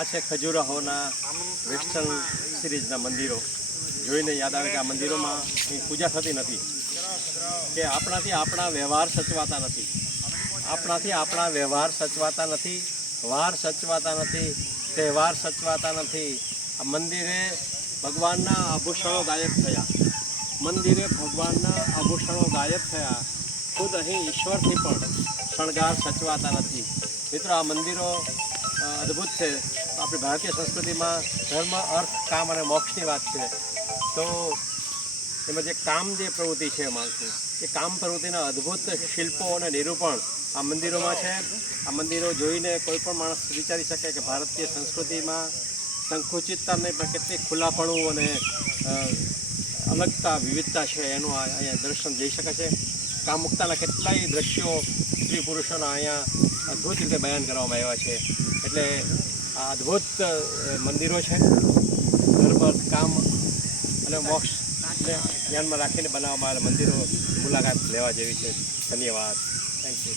આ છે ખજુરાહોના વેસ્ટર્ન સિરીઝના મંદિરો. જોઈને યાદ આવે કે આ મંદિરોમાં કંઈ પૂજા થતી નથી, કે આપણાથી આપણા વ્યવહાર સચવાતા નથી, આપણાથી આપણા વ્યવહાર સચવાતા નથી, વાર સચવાતા નથી, તહેવાર સચવાતા નથી. આ મંદિરે ભગવાનના આભૂષણો ગાયબ થયા, મંદિરે ભગવાનના આભૂષણો ગાયબ થયા. ખુદ અહીં ઈશ્વરથી પણ શણગાર સચવાતા નથી. મિત્રો, આ મંદિરો અદ્ભુત છે. આપણી ભારતીય સંસ્કૃતિમાં ધર્મ, અર્થ, કામ અને મોક્ષની વાત છે. તો એમાં જે કામ જે પ્રવૃત્તિ છે માણસની, એ કામ પ્રવૃત્તિના અદ્ભુત શિલ્પો અને નિરૂપણ આ મંદિરોમાં છે. આ મંદિરો જોઈને કોઈ પણ માણસ વિચારી શકે કે ભારતીય સંસ્કૃતિમાં સંકુચિતતા નહીં પણ કેટલી ખુલ્લાપણું અને અલગતા, વિવિધતા છે એનું અહીંયા દર્શન જઈ શકે છે. કામુકતાના કેટલાય દ્રશ્યો સ્ત્રી પુરુષોના અહીંયા અદ્ભુત રીતે બયાન કરવામાં આવ્યા છે. એટલે આ અદ્ભુત મંદિરો છે. ધર્મ, કામ અને મોક્ષને ધ્યાનમાં રાખીને બનાવવામાં આવેલા મંદિરો મુલાકાત લેવા જેવી છે. ધન્યવાદ. Thank you.